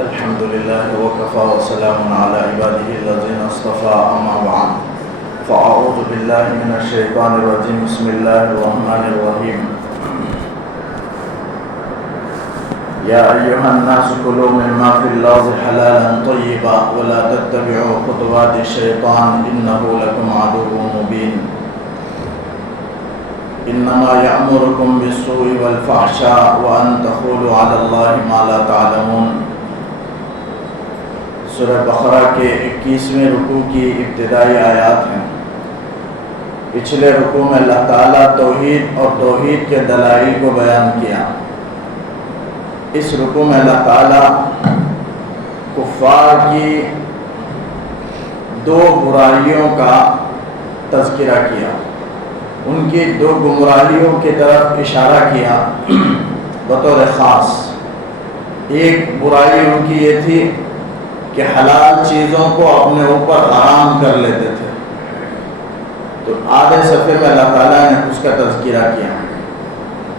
الحمد لله وكفى وسلام على عباده الذين اصطفى أما بعد فأعوذ بالله من الشيطان الرجيم بسم الله الرحمن الرحيم يا أيها الناس كلوا مما في الأرض حلالا طيبا ولا تتبعوا خطوات الشيطان إنه لكم عدو مبين إنما يأمركم بالسوء والفحشاء وأن تقولوا على الله ما لا تعلمون۔ سورہ بقرہ کے 21ویں رکوع کی ابتدائی آیات ہیں۔ پچھلے رکوع میں اللہ تعالیٰ توحید اور توحید کے دلائل کو بیان کیا۔ اس رکوع میں اللہ تعالیٰ کفار کی دو برائیوں کا تذکرہ کیا، ان کی دو گمراہیوں کی طرف اشارہ کیا بطور خاص۔ ایک برائی ان کی یہ تھی کہ حلال چیزوں کو اپنے اوپر حرام کر لیتے تھے، تو آدھے صفحے میں اللہ تعالیٰ نے اس کا تذکرہ کیا،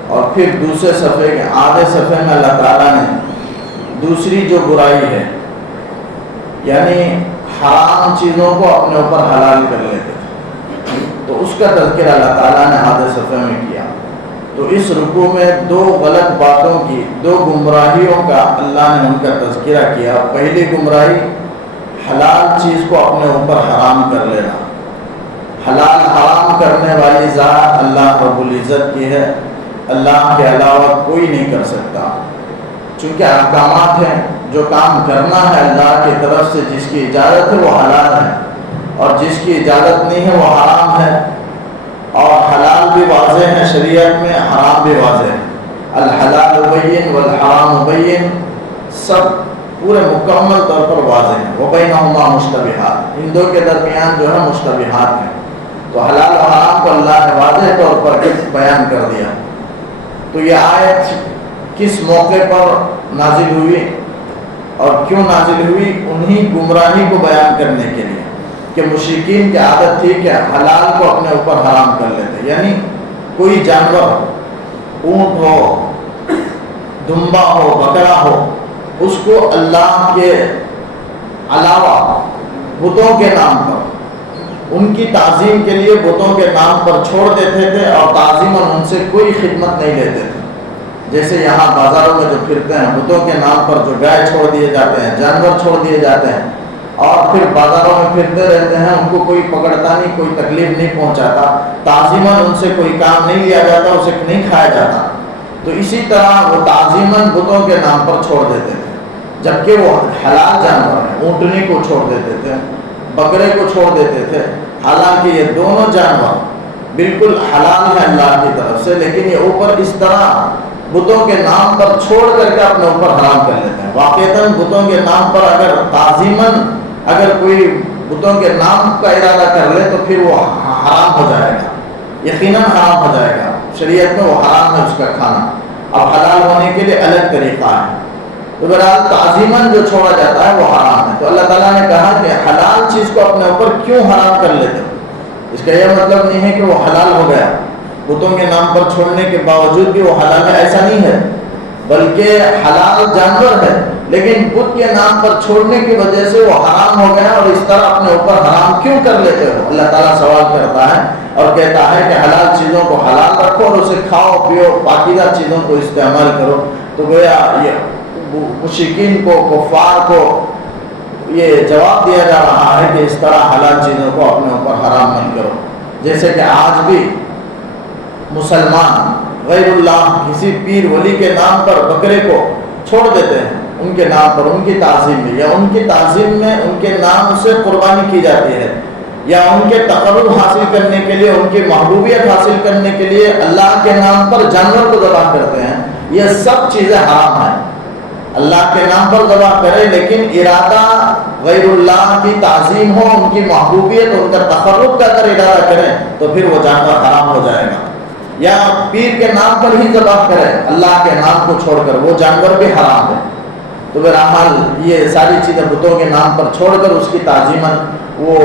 اور پھر دوسرے صفحے کے آدھے صفحے میں اللہ تعالیٰ نے دوسری جو برائی ہے، یعنی حرام چیزوں کو اپنے اوپر حلال کر لیتے تھے، تو اس کا تذکرہ اللہ تعالیٰ نے آدھے صفحے میں کیا۔ تو اس رکوع میں دو غلط باتوں کی، دو گمراہیوں کا اللہ نے ان کا تذکرہ کیا۔ پہلی گمراہی حلال چیز کو اپنے اوپر حرام کر لینا۔ حلال حرام کرنے والی ذات اللہ رب العزت کی ہے، اللہ کے علاوہ کوئی نہیں کر سکتا، چونکہ احکامات ہیں، جو کام کرنا ہے اللہ کی طرف سے، جس کی اجازت ہے وہ حلال ہے، اور جس کی اجازت نہیں ہے وہ حرام ہے، اور حلال بھی واضح ہے شریعت میں، حرام بھی واضح ہے۔ الحلال بین والحرام بین، سب پورے مکمل طور پر واضح ہیں۔ وبینہما مشتبہات، ان دو کے درمیان جو ہے مشتبہات ہیں، تو حلال و حرام کو اللہ نے واضح طور پر بیان کر دیا۔ تو یہ آیت کس موقع پر نازل ہوئی اور کیوں نازل ہوئی؟ انہی گمراہی کو بیان کرنے کے لیے کہ مشرکین کی عادت تھی کہ حلال کو اپنے اوپر حرام کر لیتے، یعنی کوئی جانور، اونٹ ہو، دمبا ہو، بکرا ہو، اس کو اللہ کے علاوہ بتوں کے نام پر، ان کی تعظیم کے لیے بتوں کے نام پر چھوڑ دیتے تھے، اور تعظیماً ان سے کوئی خدمت نہیں لیتے تھے۔ جیسے یہاں بازاروں میں جو پھرتے ہیں، بتوں کے نام پر جو گائے چھوڑ دیے جاتے ہیں، جانور چھوڑ دیے جاتے ہیں، اور پھر بازاروں میں پھرتے رہتے ہیں، ان کو کوئی پکڑتا نہیں، کوئی تکلیف نہیں پہنچاتا، تعظیماً ان سے کوئی کام نہیں لیا جاتا، اسے نہیں کھایا جاتا۔ تو اسی طرح وہ تعظیماً بتوں کے نام پر چھوڑ دیتے تھے، جبکہ وہ حلال جانور ہیں۔ اونٹنی کو چھوڑ دیتے تھے، بکرے کو چھوڑ دیتے تھے، حالانکہ یہ دونوں جانور بالکل حلال ہیں اللہ کی طرف سے، لیکن یہ اوپر اس طرح بتوں کے نام پر چھوڑ کر کے اپنے اوپر حرام کر لیتے ہیں۔ واقعتاً بتوں کے نام پر اگر تعظیماً اگر کوئی بتوں کے نام کا ارادہ کر لے تو پھر وہ حرام ہو جائے گا، یقیناً حرام ہو جائے گا۔ شریعت میں وہ حرام ہے اس کا کھانا۔ اب حلال ہونے کے لیے الگ طریقہ ہے، تو بہرحال تعظیماً جو چھوڑا جاتا ہے وہ حرام ہے۔ تو اللہ تعالیٰ نے کہا کہ حلال چیز کو اپنے اوپر کیوں حرام کر لیتے ہو؟ اس کا یہ مطلب نہیں ہے کہ وہ حلال ہو گیا، بتوں کے نام پر چھوڑنے کے باوجود بھی وہ حلال ہے، ایسا نہیں ہے، بلکہ حلال جانور ہے، لیکن بت کے نام پر چھوڑنے کی وجہ سے وہ حرام ہو گیا۔ اور اس طرح اپنے اوپر حرام کیوں کر لیتے ہو؟ اللہ تعالیٰ سوال کرتا ہے اور کہتا ہے کہ حلال چیزوں کو حلال رکھو اور اسے کھاؤ پیو، پاکیزہ چیزوں کو استعمال کرو۔ تو گویا یہ مشرکین کو، کفار کو یہ جواب دیا جا رہا ہے کہ اس طرح حلال چیزوں کو اپنے اوپر حرام مت کرو۔ جیسے کہ آج بھی مسلمان غیر اللہ کسی پیر ولی کے نام پر بکرے کو چھوڑ دیتے ہیں، ان کے نام پر، ان کی تعظیم میں، یا ان کی تعظیم میں ان کے نام سے قربانی کی جاتی ہے، یا ان کے تقرب حاصل کرنے کے لیے، ان کی محبوبیت حاصل کرنے کے لیے اللہ کے نام پر جانور کو ذبح کرتے ہیں۔ یہ سب چیزیں حرام ہیں۔ اللہ کے نام پر ذبح کرے لیکن ارادہ غیر اللہ کی تعظیم ہو، ان کی محبوبیت، ان کا تقرب کا اگر ارادہ کریں تو پھر وہ جانور حرام ہو جائے گا۔ یا پیر کے نام پر ہی ذبح کرے اللہ کے نام کو چھوڑ کر، وہ جانور بھی حرام ہے۔ تو بہرحال یہ ساری چیزیں بتوں کے نام پر چھوڑ کر اس کی تعظیماً وہ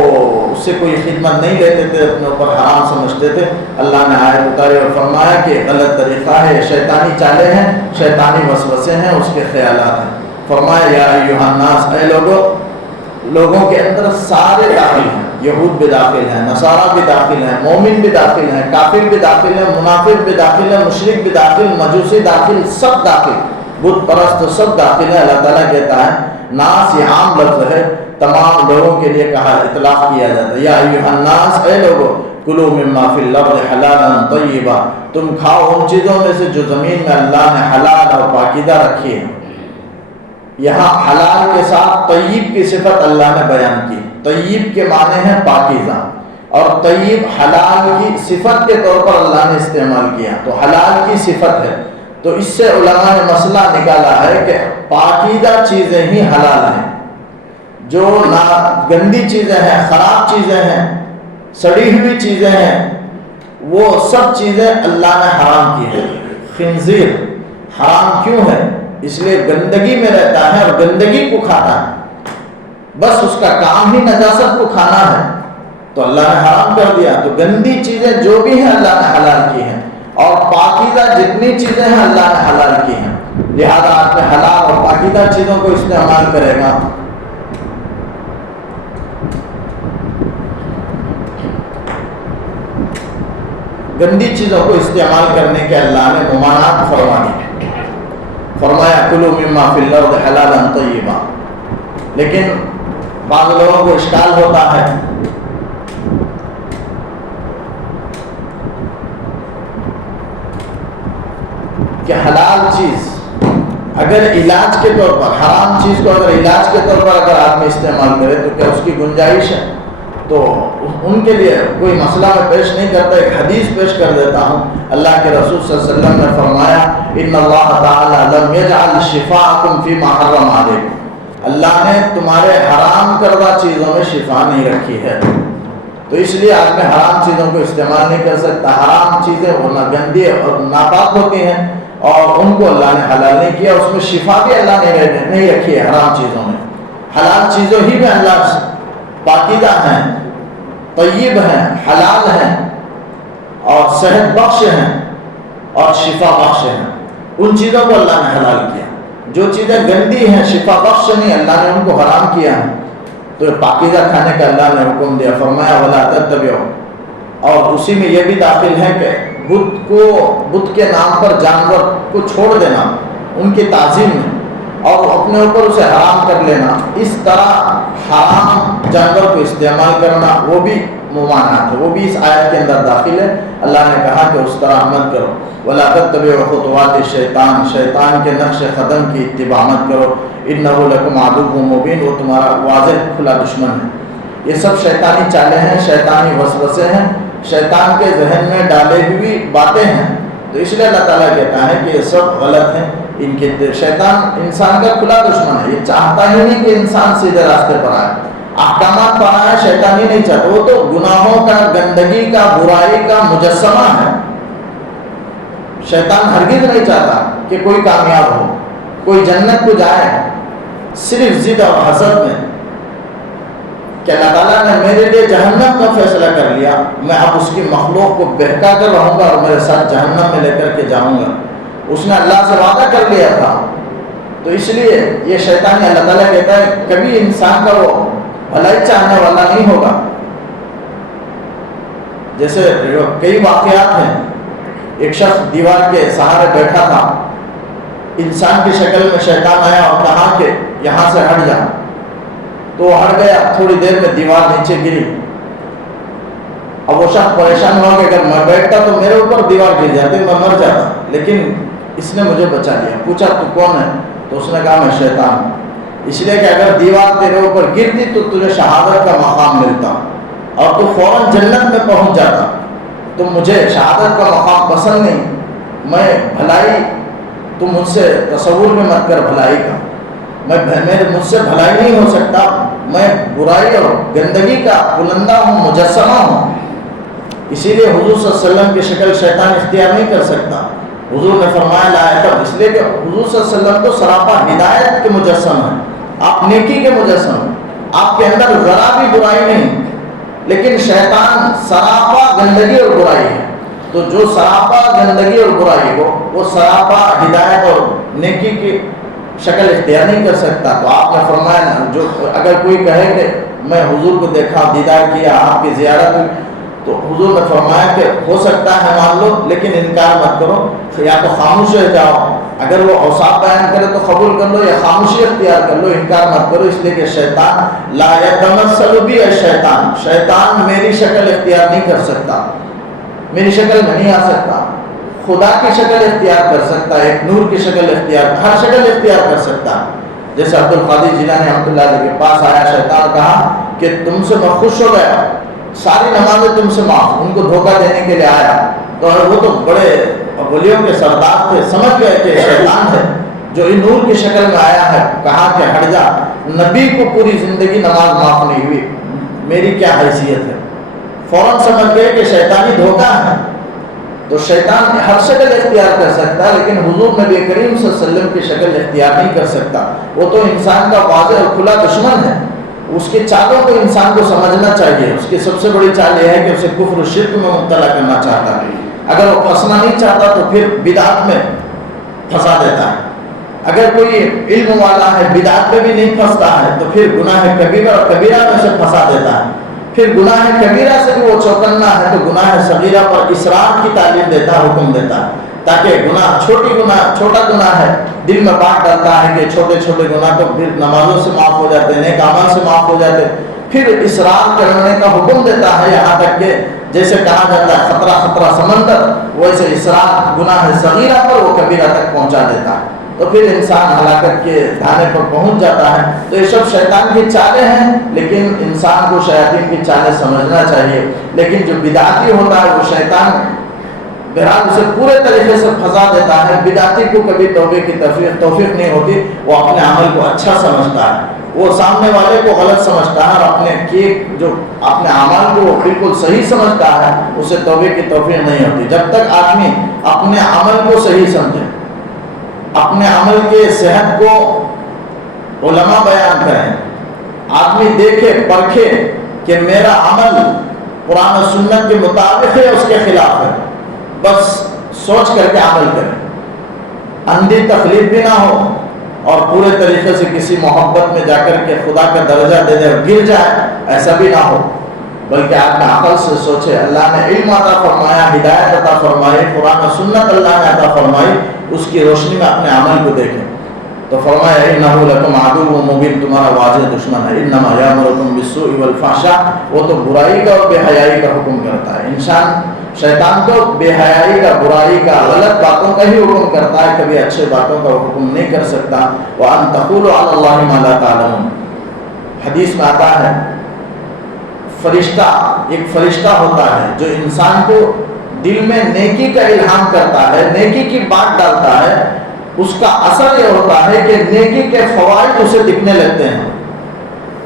اس سے کوئی خدمت نہیں لیتے تھے، اپنے اوپر حرام سمجھتے تھے۔ اللہ نے آیت اتاری اور فرمایا کہ غلط طریقہ ہے، شیطانی چالیں ہیں، شیطانی وسوسے ہیں، اس کے خیالات ہیں۔ فرمایا یا ایھا الناس، اے لوگوں کے اندر سارے داخل ہیں، یہود بھی داخل ہیں، نصارہ بھی داخل ہیں، مومن بھی داخل ہیں، کافر بھی داخل ہیں، منافق بھی داخل ہیں، مشرک بھی داخل، مجوسی داخل، سب داخل، بت پرست سب داخل ہیں۔ اللہ تعالیٰ کہتا ہے ناس یہ عام لفظ ہے، تمام لوگوں کے لیے کہا اطلاق کیا جاتا ہے۔ یا ایھا الناس، اے لوگو، کلوا مما فی الارض حلالا طیبا، تم کھاؤ ان چیزوں میں سے جو زمین میں اللہ نے حلال اور پاکیزہ رکھی ہے۔ یہاں حلال کے ساتھ طیب کی صفت اللہ نے بیان کی۔ طیب کے معنی ہے پاکیزہ، اور طیب حلال کی صفت کے طور پر اللہ نے استعمال کیا، تو حلال کی صفت ہے۔ تو اس سے علماء نے مسئلہ نکالا ہے کہ پاکیزہ چیزیں ہی حلال ہیں، جو گندی چیزیں ہیں، خراب چیزیں ہیں، سڑی ہوئی چیزیں ہیں، وہ سب چیزیں اللہ نے حرام کی ہیں۔ خنزیر حرام کیوں ہے؟ اس لیے گندگی میں رہتا ہے اور گندگی کو کھاتا ہے، بس اس کا کام ہی نجاست کو کھانا ہے، تو اللہ نے حرام کر دیا۔ تو گندی چیزیں جو بھی ہیں اللہ نے حلال کی ہیں، اور پاکیزہ جتنی چیزیں ہیں اللہ نے حلال کی ہیں، لہذا آپ حلال اور پاکیزہ چیزوں کو استعمال کرے گا۔ گندی چیزوں کو استعمال کرنے کے اللہ نے ممانعت فرما دی، فرمایا کلوا مما فی الارض حلالا طیبا۔ لیکن بعض لوگوں کو اشکال ہوتا ہے کہ حلال چیز اگر علاج کے طور پر، حرام چیز کو اگر علاج کے طور پر اگر آدمی استعمال کرے تو کیا اس کی گنجائش ہے؟ تو ان کے لیے کوئی مسئلہ میں پیش نہیں کرتا، ایک حدیث پیش کر دیتا ہوں۔ اللہ کے رسول صلی اللہ علیہ وسلم نے فرمایا ان اللہ تعالی لم یجعل شفاءکم فیما حرم علیکم، اللہ نے تمہارے حرام کردہ چیزوں میں شفا نہیں رکھی ہے، تو اس لیے آدمی حرام چیزوں کو استعمال نہیں کر سکتا۔ حرام چیزیں وہ گندی اور ناپاک ہوتی ہیں، اور ان کو اللہ نے حلال نہیں کیا، اس میں شفا بھی اللہ نے نہیں رکھی ہے حرام چیزوں میں۔ حلال چیزوں ہی میں اللہ پاکیزہ ہیں، طیب ہیں، حلال ہیں، اور صحت بخش ہیں، اور شفا بخش ہیں، ان چیزوں کو اللہ نے حلال کیا۔ جو چیزیں گندی ہیں، شفا بخش نہیں، اللہ نے ان کو حرام کیا ہے، تو پاکیزہ کھانے کا اللہ نے حکم دیا، فرمایا ولا تتبعوا۔ اور اسی میں یہ بھی داخل ہے کہ بت کے نام پر جانور کو چھوڑ دینا ان کی تعظیم میں، اور اپنے اوپر اسے حرام کر لینا، اس طرح حرام جانور کو استعمال کرنا وہ بھی ممانعت ہے، وہ بھی اس آیت کے اندر داخل ہے۔ اللہ نے کہا کہ اس طرح مت کرو، ولا تتبعوا خطوات الشیطان، شیطان کے نقش قدم کی اتباع مت کرو، انہ لکم عدو مبین، وہ تمہارا واضح کھلا دشمن ہے۔ یہ سب شیطانی چالیں ہیں، شیطانی وسوسے ہیں، شیطان کے ذہن میں ڈالے ہوئی باتیں ہیں، تو اس لیے اللہ تعالیٰ کہتا ہے کہ یہ سب غلط ہیں۔ ان کے شیطان انسان کا کھلا دشمن ہے، یہ چاہتا ہی نہیں کہ انسان سیدھے راستے پر آئے، احکامات پر آئے، شیطان ہی نہیں چاہتا، وہ تو گناہوں کا، گندگی کا، برائی کا مجسمہ ہے۔ شیطان ہرگز نہیں چاہتا کہ کوئی کامیاب ہو، کوئی جنت کو جائے، صرف ضد اور حسد میں کہ اللہ تعالیٰ نے میرے لیے جہنم کا فیصلہ کر لیا، میں اب اس کی مخلوق کو بہکا کر رہوں گا اور میرے ساتھ جہنم میں لے کر کے جاؤں گا۔ اس نے اللہ سے وعدہ کر لیا تھا، تو اس لیے یہ شیطانی، اللہ تعالیٰ کہتا ہے کبھی انسان کا وہ بھلائی چاہنے والا نہیں ہوگا۔ جیسے کئی واقعات ہیں، ایک شخص دیوار کے سہارے بیٹھا تھا، انسان کی شکل میں شیطان آیا اور کہا کہ یہاں سے ہٹ جا، تو وہ ہٹ گیا، تھوڑی دیر میں دیوار نیچے گری۔ اب وہ شخص پریشان ہوا کہ اگر میں بیٹھتا تو میرے اوپر دیوار گر جاتی، میں مر جاتا، لیکن اس نے مجھے بچا لیا۔ پوچھا تو کون ہے؟ تو اس نے کہا میں شیطان ہوں، اس لیے کہ اگر دیوار تیرے اوپر گرتی تو تجھے شہادت کا مقام ملتا اور تو فوراً جنت میں پہنچ جاتا، تو مجھے شہادت کا مقام پسند نہیں، میں بھلائی، تو مجھ سے تصور میں مت کر بھلائی کا، مجھ سے بھلائی نہیں ہو سکتا، میں برائی اور گندگی کا بلندہ ہوں، مجسمہ ہوں۔ اسی لیے حضور صلی اللہ علیہ وسلم کی شکل شیطان اختیار نہیں کر سکتا۔ حضور نے فرمایا لا تب، اس لیے کہ حضور صلی اللہ علیہ وسلم تو سراپا ہدایت کے مجسم ہیں، آپ نیکی کے مجسم ہیں، آپ کے اندر ذرا بھی برائی نہیں، لیکن شیطان سراپا گندگی اور برائی ہے۔ تو جو سراپا گندگی اور برائی ہو، وہ سراپا ہدایت اور نیکی کی شکل اختیار نہیں کر سکتا. تو آپ نے فرمایا جو اگر کوئی کہے کہ میں حضور کو دیکھا، دیدار کیا، آپ کی زیارت ہوئی، تو حضور نے فرمایا کہ ہو سکتا ہے مان لو لیکن انکار مت کرو، یا تو خاموش رہ جاؤ. اگر وہ اوصاف بیان کرے تو قبول کر لو یا خاموشی اختیار کر لو، انکار مت کرو. اس لیے کہ شیطان لا یتمثل بی، شیطان میری شکل اختیار نہیں کر سکتا، میری شکل میں نہیں آ سکتا. خدا کی شکل اختیار کر سکتا ہے، ایک نور کی شکل اختیار، ہر شکل اختیار کر سکتا. جیسے عبد القادر جیلانی رحمۃ اللہ علیہ کے پاس آیا شیطان، کہا کہ تم سے میں خوش ہو گیا، ساری نمازیں تم سے معاف. ان کو دھوکہ دینے کے لیے آیا، تو وہ تو بڑے ولیوں کے سردار تھے، سمجھ گئے کہ شیطان ہے جو ان نور کی شکل میں آیا ہے. کہا کہ ہٹ جا، نبی کو پوری زندگی نماز معاف نہیں ہوئی، میری کیا حیثیت ہے. فوراً سمجھ گئے کہ شیطانی دھوکہ ہے. تو شیطان ہر شکل اختیار کر سکتا ہے لیکن حضور نبی کریم صلی اللہ علیہ وسلم کی شکل اختیار نہیں کر سکتا. وہ تو انسان کا واضح اور کھلا دشمن ہے. اس کے چالوں کو انسان کو سمجھنا چاہیے. اس کی سب سے بڑی چال یہ ہے کہ اسے کفر و شرک میں مبتلا کرنا چاہتا ہے. اگر وہ پھنسنا نہیں چاہتا تو پھر بدعت میں پھنسا دیتا ہے. اگر کوئی علم والا ہے بدعت میں بھی نہیں پھنستا ہے تو پھر گناہ کبیرہ اور کبیرہ میں سے پھنسا دیتا ہے. پھر گناہ کبیرہ سے بھی وہ چوکنا ہے تو گناہ صغیرہ پر اصرار کی تعلیم دیتا، حکم دیتا ہے، تاکہ چھوٹا گناہ ہے دل میں بات ڈالتا ہے کہ چھوٹے چھوٹے گناہ تو پھر نمازوں سے معاف ہو جاتے ہیں، نیک اعمال سے معاف ہو جاتے. پھر اصرار کرنے کا حکم دیتا ہے، یہاں تک کہ جیسے کہا جاتا ہے خطرہ سمندر، ویسے اصرار گناہ صغیرہ پر وہ کبیرہ تک پہنچا دیتا ہے. تو پھر انسان ہلاکت کے دھانے پر پہنچ جاتا ہے. تو یہ سب شیطان کی چالیں ہیں، لیکن انسان کو شیاطین کی چالیں سمجھنا چاہیے. لیکن جو بدعتی ہوتا ہے وہ شیطان بہرحال اسے پورے طریقے سے پھنسا دیتا ہے. بدعتی کو کبھی توبے کی توفیق نہیں ہوتی. وہ اپنے عمل کو اچھا سمجھتا ہے، وہ سامنے والے کو غلط سمجھتا ہے، اور اپنے اعمال کو وہ بالکل صحیح سمجھتا ہے، اسے توبے کی توفیق نہیں ہوتی. جب تک آدمی اپنے عمل کو صحیح سمجھے، اپنے عمل کے صحت کو علماء بیان کریں، آدمی دیکھے پرکھے کہ میرا عمل قرآن و سنت کے مطابق ہے اس کے خلاف ہے، بس سوچ کر کے عمل کریں. اندھی تقلید بھی نہ ہو اور پورے طریقے سے کسی محبت میں جا کر کے خدا کا درجہ دے دے اور گر جائے، ایسا بھی نہ ہو. بلکہ آپ نے عقل سے سوچے. اللہ نے علم عطا فرمایا، ہدایت عطا فرمائی، قرآن و سنت اللہ نے عطا فرمائی، اس کی روشنی میں اپنے عمل کو دیکھیں. تو فرمایا انہ لکم عدو مبین، تمہارا واضح دشمن ہے. انما یامرکم بالسوء والفحشاء، وہ تو برائی کا اور بے حیائی کا حکم کرتا ہے. شیطان تو بے حیائی کا، برائی کا، غلط باتوں کا ہی حکم کرتا ہے، کبھی اچھے باتوں کا حکم نہیں کر سکتا. وان تقولوا علی اللہ ما لا تعلمون، حدیث میں آتا ہے ایک فرشتہ ہوتا ہے جو انسان کو دل میں نیکی کا الہام کرتا ہے، نیکی کی بات ڈالتا ہے. اس کا اثر یہ ہوتا ہے کہ نیکی کے فوائد اسے دکھنے لگتے ہیں.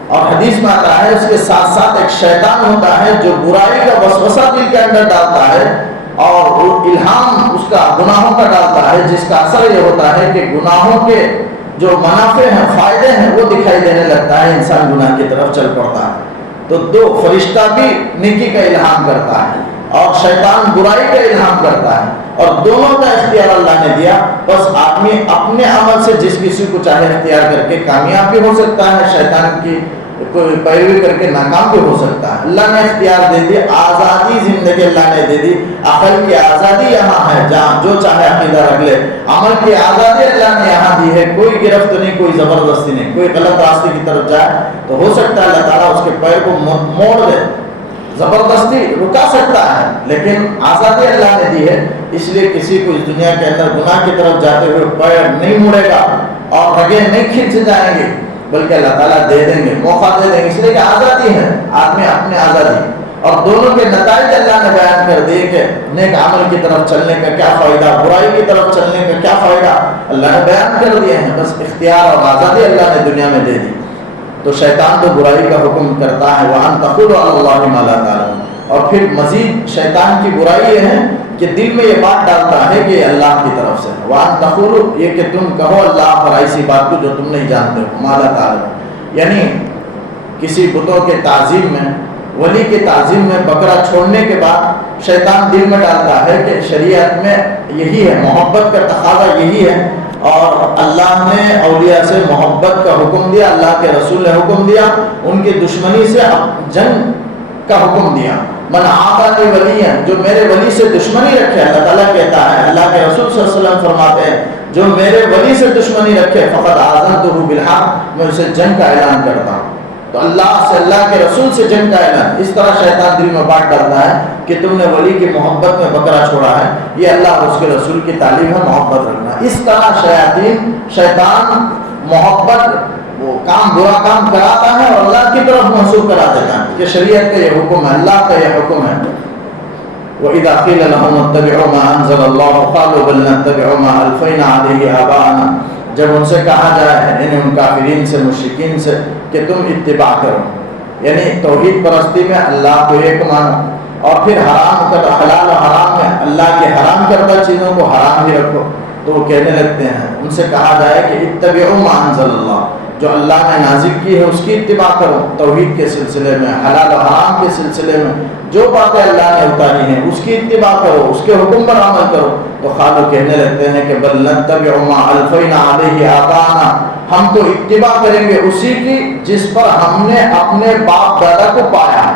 اور حدیث میں آتا ہے اس کے ساتھ ساتھ ایک شیطان ہوتا ہے جو برائی کا وسوسہ دل کے اندر ڈالتا ہے اور وہ الہام اس کا گناہوں کا ڈالتا ہے، جس کا اثر یہ ہوتا ہے کہ گناہوں کے جو منافع ہیں، فائدے ہیں، وہ دکھائی دینے لگتا ہے، انسان گناہ کی طرف چل پڑتا ہے. تو دو فرشتہ بھی نیکی کا الہام کرتا ہے اور شیطان برائی کا الہام کرتا ہے، اور دونوں کا اختیار اللہ نے دیا. بس آدمی اپنے عمل سے جس کسی کو چاہے اختیار کر کے کامیاب بھی ہو سکتا ہے، شیطان کی پیروی کر کے ناکام بھی ہو سکتا ہے. اللہ نے اختیار دے دی، آزادی زندگی اللہ نے دے دی. عقل کی آزادی یہاں ہے، جہاں جو چاہے عقیدہ رکھ لے. عمل کی آزادی اللہ نے یہاں دی ہے، کوئی گرفت نہیں، کوئی زبردستی نہیں. کوئی غلط راستے کی طرف جائے تو ہو سکتا ہے اللہ تعالیٰ اس کے پیر کو موڑ دے، زبردستی رکا سکتا ہے، لیکن آزادی اللہ نے دی ہے. اس لیے کسی کو اس دنیا کے اندر گناہ کی طرف جاتے ہوئے پیر نہیں مڑے گا اور رگیں نہیں کھنچ جائیں گے، بلکہ اللہ تعالیٰ دے دیں گے، موقع دے دیں گے. اس لیے کہ آزادی ہے، آدمی اپنے آزادی. اور دونوں کے نتائج اللہ نے بیان کر دیے کہ نیک عمل کی طرف چلنے کا کیا فائدہ، برائی کی طرف چلنے کا کیا فائدہ، اللہ نے بیان کر دیے ہیں. بس اختیار اور آزادی اللہ نے دنیا میں دے دی. تو شیطان تو برائی کا حکم کرتا ہے، وَأَن تَقُولُوا عَلَى اللَّهِ مَا لَا تَعْلَمُونَ. اور پھر مزید شیطان کی برائی یہ ہے کہ دل میں یہ بات ڈالتا ہے کہ یہ اللہ کی طرف سے. وَأَن تَقُولُوا، یہ کہ تم کہو اللہ پر ایسی بات کو جو تم نہیں جانتے ہو، مَا لَا تَعْلَمُونَ. یعنی کسی بتوں کے تعظیم میں، ولی کے تعظیم میں بکرا چھوڑنے کے بعد شیطان دل میں ڈالتا ہے کہ شریعت میں یہی ہے، محبت کا تقاضا یہی ہے اور اللہ نے اولیاء سے محبت کا حکم دیا، اللہ کے رسول نے حکم دیا، ان کی دشمنی سے جنگ کا حکم دیا۔ من عادی ولی، جو میرے ولی سے دشمنی رکھے، اللہ تعالیٰ کہتا ہے، اللہ کے رسول صلی اللہ علیہ وسلم فرماتے ہیں جو میرے ولی سے دشمنی رکھے فقد آذنتہ بالحق، میں اسے جنگ کا اعلان کرتا ہوں۔ تو اللہ سے، اللہ کے رسول سے جنگ کا اعلان، اس طرح شیطان دل میں بات ڈالتا ہے کہ تم نے ولی کی محبت میں بکرا چھوڑا ہے، یہ اللہ اور اس کے رسول کی تعلیم ہے محبت رکھنا۔ اس طرح شیطان محبت وہ کام، برا کام کراتا ہے اور اللہ کی طرف منسوخ کرا دیتا ہے کہ شریعت کا یہ حکم ہے، اللہ کا یہ حکم ہے۔ وَإِذَا قِيلَ لَهُمُ اتَّبِعُوا مَا أَنزَلَ اللَّهُ قَالُوا بَلْ نَتَّبِعُ مَا أَلْفَيْنَا عَلَيْهِ آبَاءَنَا، جب ان سے کہا جائے یعنی ان کافرین سے، مشرکین سے کہ تم اتباع کرو، یعنی توحید پرستی میں اللہ کو ایک مانو، اور پھر حرام کر، حلال و حرام میں اللہ کے حرام کردہ چیزوں کو حرام ہی رکھو، تو وہ کہنے لگتے ہیں۔ ان سے کہا جائے کہ اتبعوا ما انزل اللہ، جو اللہ نے نازل کی ہے اس کی اتباع کرو، توحید کے سلسلے میں، حلال و حرام کے سلسلے میں جو باتیں اللہ نے اتاری ہیں اس کی اتباع کرو، اس کے حکم پر عمل کرو۔ تو قالوا کہنے لگتے ہیں کہ بل نتبع ما الفینا علیہ آباءنا، ہم تو اتباع کریں گے اسی کی جس پر ہم نے اپنے باپ دادا کو پایا ہے،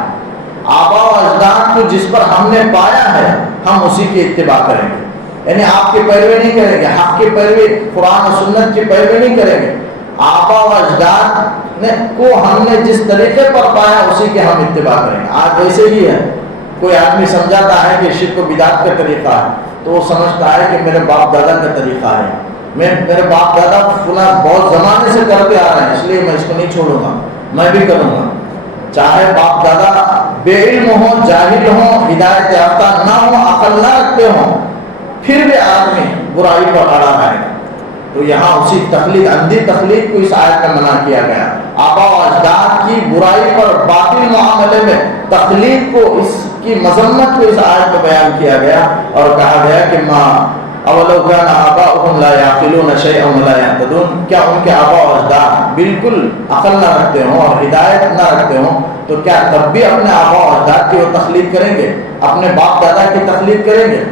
آبا و اجداد کو جس پر ہم نے پایا ہے ہم اسی کی اتباع کریں گے۔ یعنی آپ کی پیروی نہیں کریں گے، حق کی پیروی، قرآن و سنت کی پیروی نہیں کریں گے، آبا و اجداد کو ہم نے جس طریقے پر پایا اسی کے ہم اتباع کریں گے۔ آج ویسے ہی ہے، کوئی آدمی سمجھاتا ہے کہ شرک و بدعت کا طریقہ ہے تو وہ سمجھتا ہے کہ میرے باپ دادا کا طریقہ ہے، میرے باپ دادا فلاں بہت زمانے سے کرتے آ رہے ہیں اس لیے میں اس کو نہیں چھوڑوں گا، میں بھی کروں گا۔ چاہے باپ دادا بے علم ہوں، جاہل ہوں، ہدایت یافتہ نہ ہوں، عقل نہ رکھتے ہوں، پھر بھی آدمی برائی پر اڑا رہے گا۔ تو یہاں اسی تقلید، اندھی تقلید کو اس آیت میں منع کیا گیا۔ آبا و اجداد کی برائی پر، باطل معاملے میں تقلید کو، اس کی مذمت کو اس آیت میں بیان کیا گیا اور کہا گیا کہ ما اولو کان آباؤہم لا یعقلون شیئا ولا یہتدون، کیا ان کے آبا و اجداد بالکل عقل نہ رکھتے ہوں اور ہدایت نہ رکھتے ہوں تو کیا تب بھی اپنے آبا و اجداد کی وہ تقلید کریں گے، اپنے باپ دادا کی تقلید کریں گے؟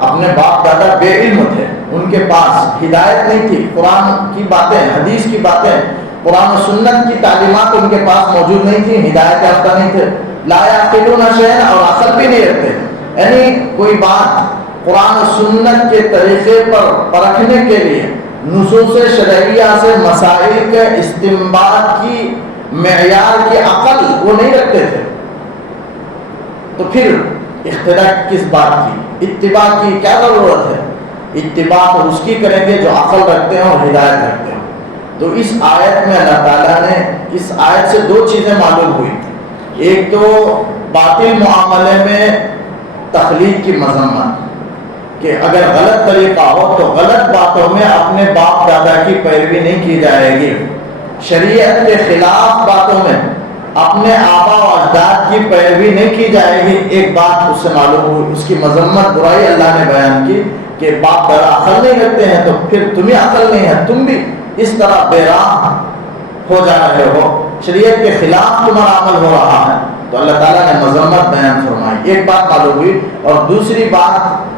اپنے باپ دادا بے علم تھے، ان کے پاس ہدایت نہیں تھی، قرآن کی باتیں، حدیث کی باتیں، قرآن و سنت کی تعلیمات ان کے پاس موجود نہیں تھی، ہدایت یافتہ نہیں تھے، لا یعقلون شیئا اور عقل بھی نہیں رکھتے۔ یعنی کوئی بات قرآن و سنت کے طریقے پر پرکھنے کے لیے نصوص شرعیہ سے مسائل کے استنباط کی معیار کی عقل وہ نہیں رکھتے تھے، تو پھر اختراع کس بات کی، اتباع کی کیا ضرورت ہے؟ اتباع تو اس کی کریں گے جو عقل رکھتے ہیں اور ہدایت رکھتے ہیں۔ تو اس آیت میں اللہ تعالیٰ نے، اس آیت سے دو چیزیں معلوم ہوئی، ایک تو باطل معاملے میں تقلید کی مذمت، کہ اگر غلط طریقہ ہو تو غلط باتوں میں اپنے باپ دادا کی پیروی نہیں کی جائے گی، شریعت کے خلاف باتوں میں اپنے آبا و اجداد کی پیروی نہیں کی جائے گی۔ ایک بات اس سے معلوم ہوئی، اس کی مذمت، برائی اللہ نے بیان کی کہ باپ دادا عقل نہیں رکھتے ہیں تو پھر تمہیں عقل نہیں ہے، تم بھی اس طرح بے راہ ہو جا رہے ہو، شریعت کے خلاف تمہارا عمل ہو رہا ہے، تو اللہ تعالیٰ نے مذمت بیان فرمائی۔ ایک بات معلوم ہوئی، اور دوسری بات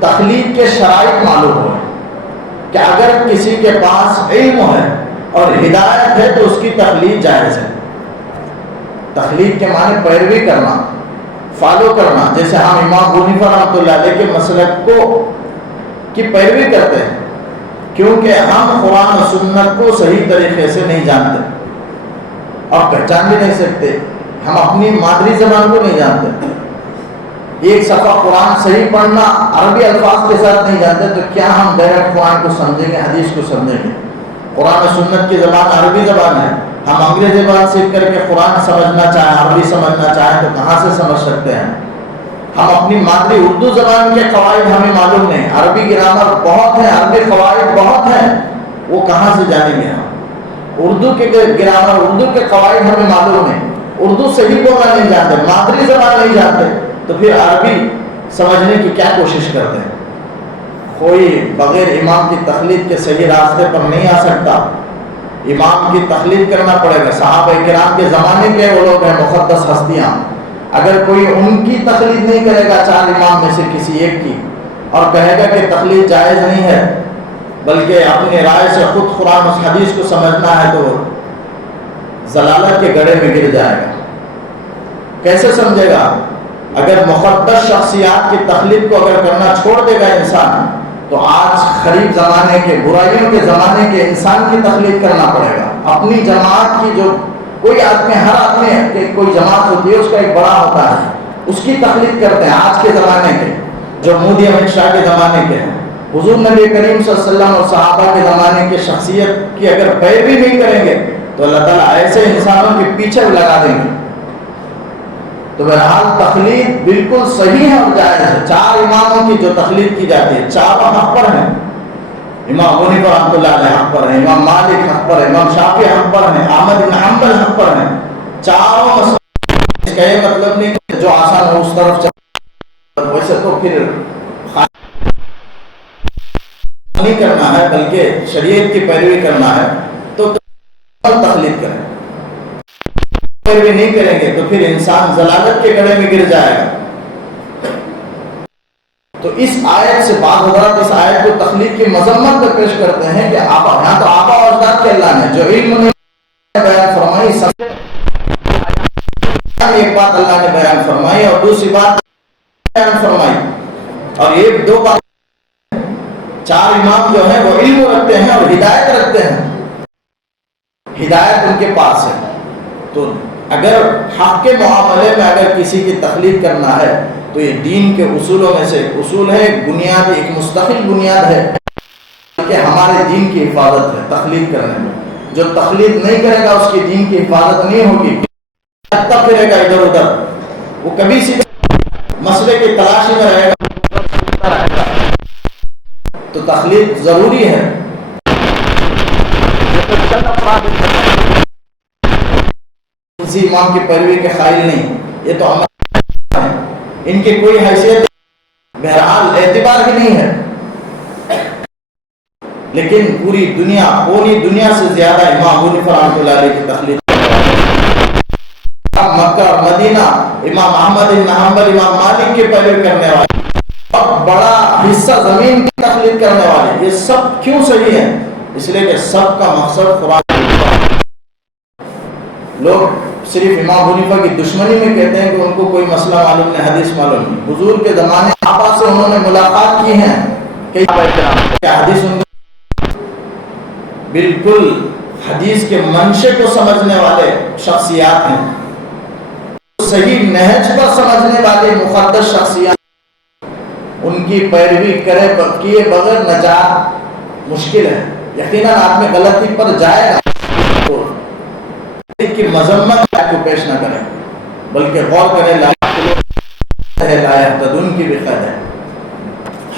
تقلید کے شرائط معلوم ہوئے کہ اگر کسی کے پاس علم ہے اور ہدایت ہے تو اس کی تقلید جائز ہے۔ تقلید کے معنی پیروی کرنا، فالو کرنا، جیسے ہم امام ابو حنیفہ رحمۃ اللہ علیہ کے مسلک کو کی پیروی کرتے ہیں کیونکہ ہم قرآن و سنت کو صحیح طریقے سے نہیں جانتے اور پہچان بھی نہیں سکتے، ہم اپنی مادری زبان کو نہیں جانتے، ایک صفحہ قرآن صحیح پڑھنا عربی الفاظ کے ساتھ نہیں جانتے تو کیا ہم ڈائریکٹ قرآن کو سمجھیں گے، حدیث کو سمجھیں گے؟ قرآن و سنت کی زبان عربی زبان ہے، ہم انگریزی زبان سیکھ کر کے قرآن سمجھنا چاہیں، عربی سمجھنا چاہیں تو کہاں سے سمجھ سکتے ہیں؟ ہم اپنی مادری اردو زبان کے قواعد ہمیں معلوم نہیں، عربی گرامر بہت ہیں، عربی قواعد بہت ہیں، وہ کہاں سے جانیں گے ہم؟ اردو کے گرامر، اردو کے قواعد ہمیں معلوم نہیں، اردو صحیح بولنا نہیں جانتے، مادری زبان نہیں جانتے، تو پھر عربی سمجھنے کی کیا کوشش کرتے ہیں؟ کوئی بغیر امام کی تقلید کے صحیح راستے پر نہیں آ سکتا، امام کی تقلید کرنا پڑے گا۔ صحابہ کرام کے زمانے کے وہ لوگ ہیں مقدس ہستیاں، اگر کوئی ان کی تقلید نہیں کرے گا، چار امام میں سے کسی ایک کی، اور کہے گا کہ تقلید جائز نہیں ہے بلکہ اپنی رائے سے خود قرآن و حدیث کو سمجھنا ہے، تو ضلالت کے گڑھے میں گر جائے گا۔ کیسے سمجھے گا؟ اگر مقدس شخصیات کی تقلید کو اگر کرنا چھوڑ دے گا انسان، تو آج خریب زمانے کے، برائیوں کے زمانے کے انسان کی تقلید کرنا پڑے گا۔ اپنی جماعت کی، جو کوئی آدمی، ہر آدمی کی کوئی جماعت ہوتی ہے، اس کا ایک بڑا ہوتا ہے، اس کی تقلید کرتے ہیں آج کے زمانے کے، جو مودی امت شاہ کے زمانے کے ہیں۔ حضور نبی کریم صلی اللہ علیہ وسلم اور صحابہ کے زمانے کی شخصیت کی اگر پیروی نہیں کریں گے تو اللہ تعالیٰ ایسے انسانوں کے پیچھے لگا دیں گے۔ تو بہرحال تقلید بالکل صحیح ہے اور جائز ہے۔ 4 اماموں کی جو تقلید کی جاتی ہے، چاروں حق پر ہیں۔ امام ابو حنیفہ رحمۃ اللہ علیہ حق پر ہیں، امام مالک حق پر ہیں، امام شافعی حق پر ہیں، احمد بن حنبل حق پر ہیں۔ چاروں مسئلے، اس کا یہ مطلب نہیں کہ جو آسان ہو اس طرف چل، ویسے تو پھر نہیں کرنا ہے بلکہ شریعت کی پیروی کرنا ہے، تو تقلید کریں۔ پیروی نہیں کریں گے تو پھر انسان ضلالت کے گڑھے میں گر جائے گا۔ تو اس آیت سے بعض حضرات اس آیت کو تقلید کی مذمت میں پیش کرتے ہیں کہ آبا، یہاں تو آبا و اجداد کے اللہ نے جو علم نے بیان فرمائی، ایک بات اللہ نے بیان فرمائی اور دوسری بات بیان فرمائی، اور یہ 2 بات۔ 4 امام جو ہیں وہ علم رکھتے ہیں اور ہدایت رکھتے ہیں، ہدایت ان کے پاس ہے۔ تو اگر حق کے معاملے میں اگر کسی کی تقلید کرنا ہے تو یہ دین کے اصولوں میں سے ایک اصول ہے، ایک بنیاد، ایک مستقل بنیاد ہے کہ ہمارے دین کی حفاظت ہے تقلید کرنے میں۔ جو تقلید نہیں کرے گا اس کی دین کی حفاظت نہیں ہوگی، تب پھرے گا ادھر ادھر، وہ کبھی سیدھے مسئلے کی تلاشی میں رہے گا۔ تو تقلید ضروری ہے۔ کسی امام کی پیروی کے قائل نہیں، یہ تو عمل ہے، ان کی کوئی حیثیت بہرحال اعتبار ہی نہیں ہے۔ لیکن پوری دنیا سے زیادہ امام ابو حنیفہ رحمۃ اللہ علیہ کی تقلید، مکہ اور مدینہ امام احمد بن حنبل، امام مالک کی پیروی کرنے والے، اور بڑا حصہ زمین کی تقلید کرنے والے، یہ سب کیوں صحیح ہے؟ اس لیے کہ سب کا مقصد قرآن۔ لوگ صرف امام ابو حنیفہ کی دشمنی میں کہتے ہیں کہ ان کو کوئی مسئلہ معلوم نہیں، حدیث معلوم نہیں۔ حضور کے زمانے آبا سے انہوں نے ملاقات کی ہیں کہ حدیث ان بالکل حدیث کے منشے کو سمجھنے والے شخصیات ہیں، صحیح نہج پر سمجھنے والے مقدس شخصیات، ان کی پیروی کیے بغیر نجات مشکل ہے۔ یقیناً آدمی غلطی پر جائے گا تو کی مذمت کو پیش نہ کریں بلکہ غور کریں، لائق کی بھی قید ہے،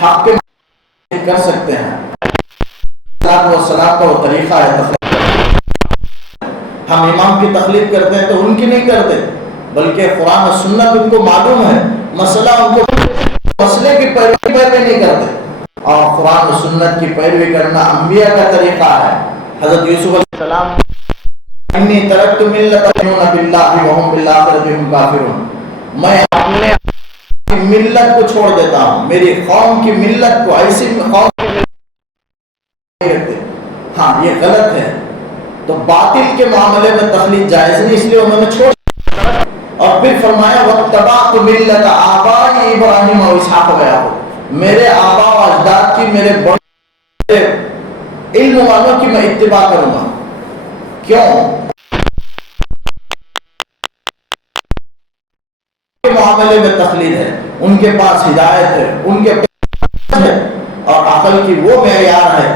حق کے کر سکتے ہیں۔ السلام کا وہ طریقہ ہے، ہم امام کی تقلید کرتے ہیں تو ان کی نہیں کرتے بلکہ قرآن و سنت ان کو معلوم ہے، مسئلہ ان کو، مسئلے کی پیروی نہیں کرتے، اور قرآن و سنت کی پیروی کرنا انبیاء کا طریقہ ہے۔ حضرت یوسف علیہ السلام انی ترکت ملت یؤمنون باللہ وہم بالآخرۃ هم کافرون، میں اپنے ملت کو چھوڑ دیتا ہوں، میری قوم کی ملت کو، ایسی قوم کی ملت نہیں رکھتے۔ ہاں یہ غلط ہے، تو باطل کے معاملے میں تقلید جائز نہیں، اس لیے انہوں نے چھوڑ، اور پھر فرمایا واتبعت ملت آبائی ابراہیم و اسحاق و یعقوب، میرے آبا و اجداد کی، میرے بڑے علم والوں کی میں اتباع کروں گا۔ کیوں؟ کے معاملے میں تقلید ہے، ان کے پاس ہدایت ہے، ان کے پاس ہے، اور عقل کی وہ معیار ہے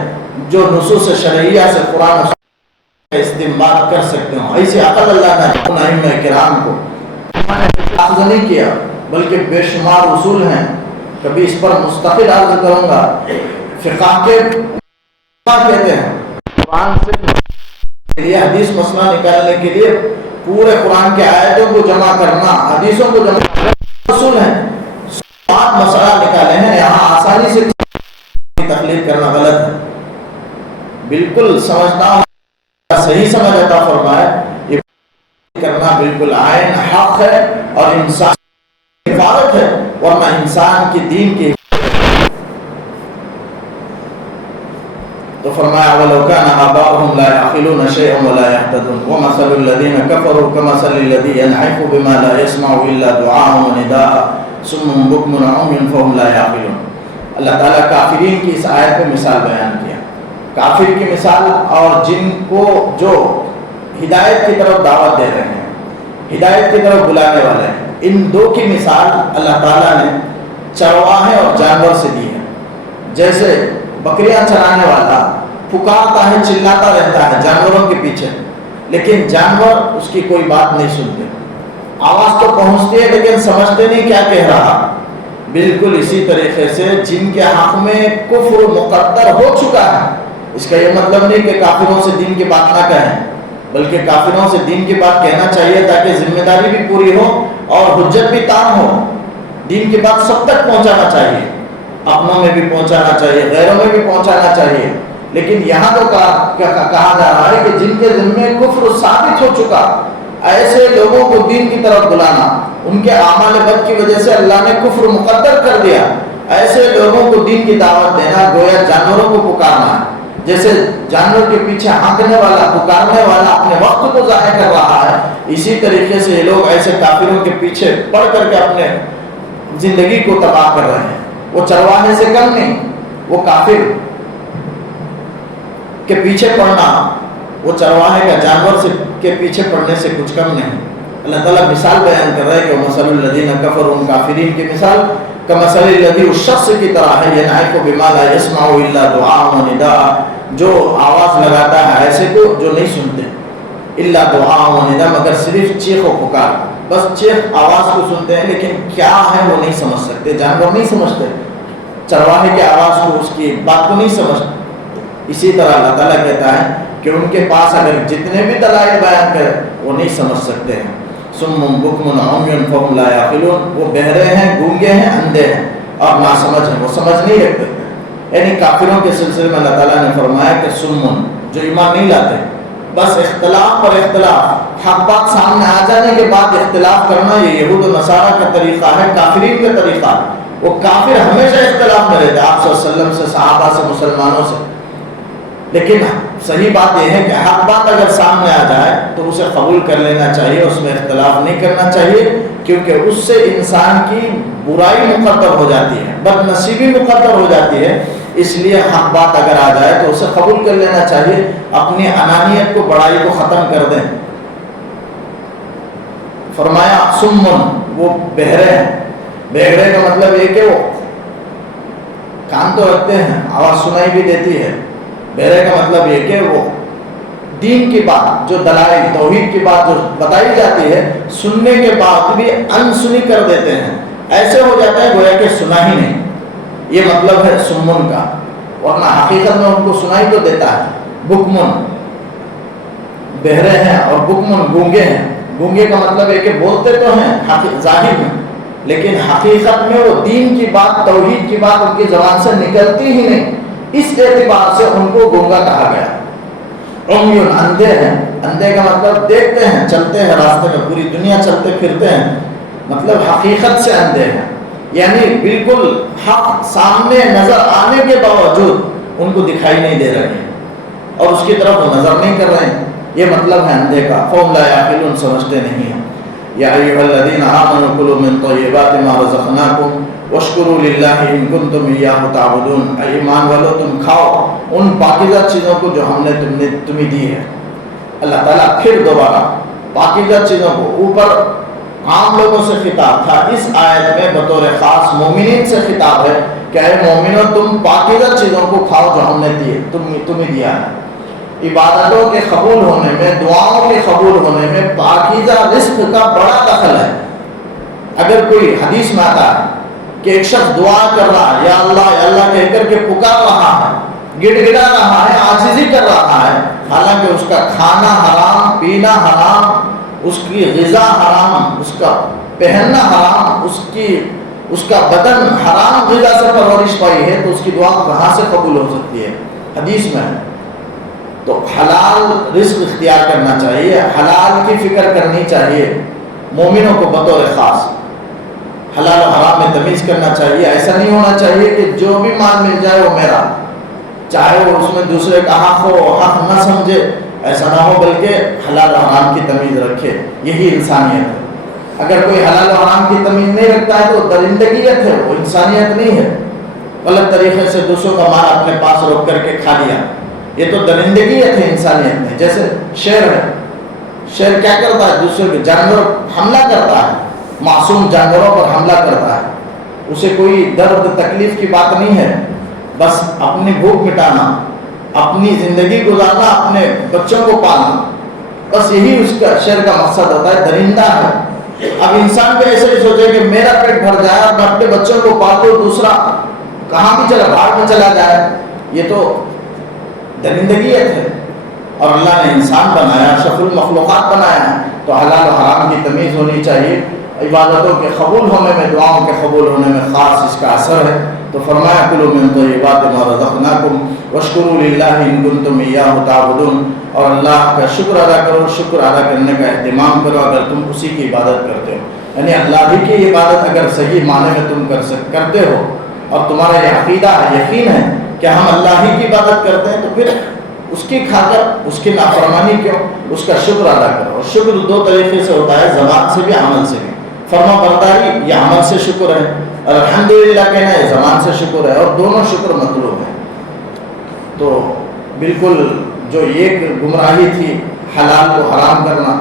جو نصوص شرعیہ سے قرآن کا استعمال کر سکتے ہوں۔ ایسی عقل اللہ نے ائمہ کرام کو اخذ نہیں کیا، بلکہ بے شمار اصول ہیں، کبھی اس پر مستقل عرض کروں گا۔ فقہ کے کہتے ہیں قرآن سے یہ حدیث مسئلہ نکالنے کے لیے پورے قرآن کے آیتوں کو جمع کرنا، حدیثوں کو جمع کرنا اصول ہیں، 7 مسئلہ نکالے ہیں، یہاں آسانی سے تقلید کرنا غلط ہے، بالکل سمجھنا صحیح سمجھ عطا فرمائے، یہ کرنا بالکل عین حق ہے اور انسان کی حفاظت ہے، ورنہ انسان کی دین کی تو فرمایا وَلَوْ كَانَ آبَاؤُهُمْ لَا يَعْقِلُونَ شَيْئًا وَلَا يَهْتَدُونَ وَمَثَلُ الَّذِينَ كَفَرُوا كَمَثَلِ الَّذِي يَنْعِقُ بِمَا لَا يَسْمَعُ إِلَّا دُعَاءً وَنِدَاءً صُمٌّ بُكْمٌ عُمْيٌ فَهُمْ لَا يَعْقِلُونَ۔ اللہ تعالیٰ کافرین کی اس آیت میں مثال بیان کیا، کافر کی مثال اور جن کو جو ہدایت کی طرف دعوت دے رہے ہیں، ہدایت کی طرف بلانے والے ہیں، ان دو کی مثال اللہ تعالیٰ نے چرواہے اور جانور سے دی ہے۔ جیسے بکریاں چرانے والا پکارتا ہے، چلاتا رہتا ہے جانوروں کے پیچھے، لیکن جانور اس کی کوئی بات نہیں سنتے، آواز تو پہنچتی ہے لیکن سمجھتے نہیں کیا کہہ رہا۔ بالکل اسی طریقے سے جن کے حق میں کفر مقدر ہو چکا ہے، اس کا یہ مطلب نہیں کہ کافروں سے دین کی بات نہ کہیں، بلکہ کافروں سے دین کی بات کہنا چاہیے تاکہ ذمہ داری بھی پوری ہو اور حجت بھی تام ہو۔ دین کی بات سب تک پہنچانا چاہیے، اپنوں میں بھی پہنچانا چاہیے، غیروں میں بھی پہنچانا چاہیے، لیکن یہاں تو کہا جا رہا ہے کہ جن کے ذمے کفر ثابت ہو چکا، ایسے لوگوں کو دین کی طرف بلانا، ان کے اعمال بد کی وجہ سے اللہ نے کفر مقدر کر دیا، ایسے لوگوں کو دین کی دعوت دینا گویا جانوروں کو پکارنا ہے۔ جیسے جانور کے پیچھے ہانکنے والا، پکارنے والا اپنے وقت کو ضائع کر رہا ہے، اسی طریقے سے یہ لوگ ایسے کافروں کے پیچھے پڑ کر کے اپنے زندگی کو تباہ کر رہے ہیں۔ وہ چرواہے سے کم نہیں، وہ کافر کے پیچھے پڑنا وہ چرواہے کا جانور سے کے پیچھے پڑنے سے کچھ کم نہیں۔ اللہ تعالیٰ مثال بیان کر رہا ہے کہ مثل الذین کفروا، ان کافرین کی مثال کمثل الذی، اس شخص کی طرح ہے، ینعق بما لا یسمع الا دعاء ونداء، جو آواز لگاتا ہے ایسے کو جو نہیں سنتے، الا دعاء ونداء، مگر صرف چیخ و پکار، بس چیخ آواز کو سنتے ہیں لیکن کیا ہے وہ نہیں سمجھ سکتے۔ جانور نہیں سمجھتے، چرواہے کی آواز کو، اس کی بات کو نہیں سمجھتے۔ اسی طرح اللہ تعالیٰ کہتا ہے کہ ان کے پاس اگر جتنے بھی دلائل بیان کرے وہ نہیں سمجھ سکتے ہیں۔ صم بکم عمی فہم لا یعقلون، وہ بہرے ہیں، گونگے ہیں، اندھے ہیں اور ناسمجھ ہیں، وہ سمجھ نہیں رکھتے۔ یعنی کافروں کے سلسلے میں اللہ تعالیٰ نے فرمایا کہ سمن، جو ایمان نہیں لاتے، بس اختلاف پر اختلاف، حق بات سامنے آ جانے کے بعد اختلاف کرنا، یہ یہود و نصارہ کا طریقہ ہے، کافرین کا طریقہ ہے۔ وہ کافر ہمیشہ اختلاف میں رہتے، آپ صلی اللہ علیہ وسلم سے، صحابہ سے، مسلمانوں سے، لیکن صحیح بات یہ ہے کہ حق بات اگر سامنے آ جائے تو اسے قبول کر لینا چاہیے، اس میں اختلاف نہیں کرنا چاہیے، کیونکہ اس سے انسان کی برائی مقدر ہو جاتی ہے، بد نصیبی مقدر ہو جاتی ہے۔ اس لیے حق بات اگر آ جائے تو اسے قبول کر لینا چاہیے، اپنی انانیت کو، بڑائی کو ختم کر دیں۔ فرمایا سمن، وہ بہرے ہیں۔ بہرے کا مطلب یہ کہ وہ کان تو رکھتے ہیں، آواز سنائی بھی دیتی ہے۔ بہرے کا مطلب یہ کہ وہ دین کی بات، جو دلائل توحید کی بات جو بتائی جاتی ہے، سننے کے بعد بھی انسنی کر دیتے ہیں، ایسے ہو جاتا ہے گویا کہ سنا ہی نہیں۔ یہ مطلب ہے سمن کا، ورنہ حقیقت میں ان کو سنائی تو دیتا ہے۔ بکمن، بہرے ہیں، اور بکمن، گونگے ہیں۔ گونگے کا مطلب ہے کہ بولتے تو ہیں ظاہر میں، لیکن حقیقت میں وہ دین کی بات، توحید کی بات ان کی زبان سے نکلتی ہی نہیں، اس اعتبار سے ان کو گونگا کہا گیا۔ عمیون، اندھے ہیں۔ اندھے کا مطلب دیکھتے ہیں، چلتے ہیں راستے میں، پوری دنیا چلتے پھرتے ہیں، مطلب حقیقت سے اندھے ہیں، یعنی بالکل حق سامنے نظر آنے کے باوجود ان کو دکھائی نہیں دے رہے ہیں اور اس کی طرف وہ نظر نہیں کر رہے ہیں، یہ مطلب ہے اندھے کا۔ فَهُمْ لَا يَعْقِلُونَ، سمجھتے نہیں ہیں۔ یا ایھا الذین آمنوا کلوا من طیبات ما رزقناکم واشکروا للہ ان کنتم ایاہ تعبدون، اے ایمان والو تم کھاؤ ان پاکیزہ چیزوں کو جو ہم نے تمہیں دی ہے۔ اللہ تعالیٰ پھر دوبارہ پاکیزہ چیزوں کو، اوپر عام لوگوں سے خطاب تھا، اس آیت میں بطور خاص مومنین سے خطاب ہے کہ اے مومنو تم پاکیزہ چیزوں کو کھاؤ جو ہم نے دیے، تمہیں دیا ہے۔ عبادتوں کے قبول ہونے میں، دعاؤں کے قبول ہونے میں پاکیزہ رزق کا بڑا دخل ہے۔ اگر کوئی حدیث میں آتا ہے کہ ایک شخص دعا کر رہا ہے، یا اللہ کہہ کر کے پکار رہا ہے، گڑ گڑا رہا ہے، عاجزی کر رہا ہے، حالانکہ اس کا کھانا حرام، پینا حرام، اس کی غذا حرام، اس کا پہننا حرام، اس کا بدن حرام غذا سے پرورش پائی ہے، تو اس کی دعا کہاں سے قبول ہو سکتی ہے؟ حدیث میں ہے۔ تو حلال رزق اختیار کرنا چاہیے، حلال کی فکر کرنی چاہیے مومنوں کو بطور خاص، حلال و حرام میں تمیز کرنا چاہیے۔ ایسا نہیں ہونا چاہیے کہ جو بھی مال مل جائے وہ میرا، چاہے وہ اس میں دوسرے کا حق ہو حق نہ سمجھے، ایسا نہ ہو، بلکہ حلال و حرام کی تمیز رکھے، یہی انسانیت ہے۔ اگر کوئی حلال و حرام کی تمیز نہیں رکھتا ہے تو درندگیت ہے، وہ انسانیت نہیں ہے۔ غلط طریقے سے دوسروں کا مال اپنے پاس روک کر کے کھا لیا، یہ تو درندگیت ہے انسانیت میں۔ جیسے شیر ہے، شیر کیا کرتا ہے؟ دوسرے کے جانور حملہ کرتا ہے، معصوم جانوروں پر حملہ کرتا ہے، اسے کوئی درد تکلیف کی بات نہیں ہے، بس اپنی بھوک مٹانا، اپنی زندگی گزارنا، اپنے بچوں کو پالنا، بس یہی اس کا شیر کا مقصد ہوتا ہے، درندہ ہے۔ اب انسان بھی ایسے ہی سوچے کہ میرا پیٹ بھر جائے اور میں اپنے بچوں کو پال دوں، دوسرا کہاں بھی چلا باہر میں چلا جائے، یہ تو درندگیت ہے۔ اور اللہ نے انسان بنایا، اشرف المخلوقات بنایا ہے، تو حلال و حرام کی تمیز ہونی چاہیے۔ عبادتوں کے قبول ہونے میں، دعاؤں کے قبول ہونے میں خاص اس کا اثر ہے۔ تو فرمایا کلوا من طیبات ما رزقناکم واشکروا للہ ان کنتم ایاہ تعبدون، اور اللہ کا شکر ادا کرو، شکر ادا کرنے کا اہتمام کرو اگر تم اسی کی عبادت کرتے ہو، یعنی اللہ ہی کی عبادت اگر صحیح معنی میں تم کرتے ہو اور تمہارا یہ عقیدہ یقین ہے کہ ہم اللہ ہی کی عبادت کرتے ہیں، تو پھر اس کی کھا کر اس کی نافرمانی کیوں؟ اس کا شکر ادا کرو۔ اور شکر دو طریقے سے ہوتا ہے، زبان سے بھی، عمل سے بھی۔ فرما برداری یہ عمل سے شکر ہے، اور الحمدللہ کہنا ہے زبان سے شکر ہے، اور دونوں شکر مطلوب ہے۔ تو بالکل جو ایک گمراہی تھی حلال کو حرام کرنا،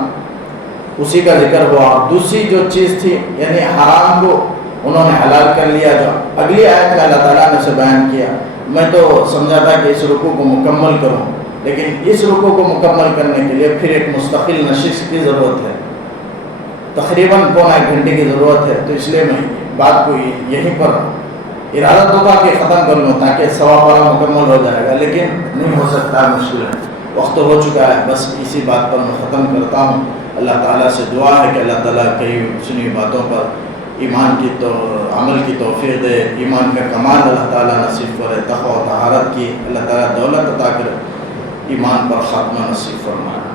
اسی کا ذکر ہوا، اور دوسری جو چیز تھی یعنی حرام کو انہوں نے حلال کر لیا، جو اگلی آیت میں اللہ تعالیٰ نے اسے بیان کیا۔ میں تو سمجھا تھا کہ اس رکوع کو مکمل کروں، لیکن اس رکوع کو مکمل کرنے کے لیے پھر ایک مستقل نشست کی ضرورت ہے، تقریباً پونا 1 گھنٹے کی ضرورت ہے، تو اس لیے میں بات کو یہیں پر ارادہ ہوگا کہ ختم کر لوں تاکہ سوا پارہ مکمل ہو جائے گا، لیکن نہیں ہو سکتا، مشکل ہے، وقت ہو چکا ہے۔ بس اسی بات پر میں ختم کرتا ہوں۔ اللہ تعالیٰ سے دعا ہے کہ اللہ تعالیٰ کئی سنی باتوں پر ایمان کی تو عمل کی توفیق دے، ایمان کا کمال اللہ تعالیٰ نصیب کرے، تقوی و طہارت کی اللہ تعالیٰ دولت عطا کرے، ایمان پر خاتمہ نصیب فرمائے۔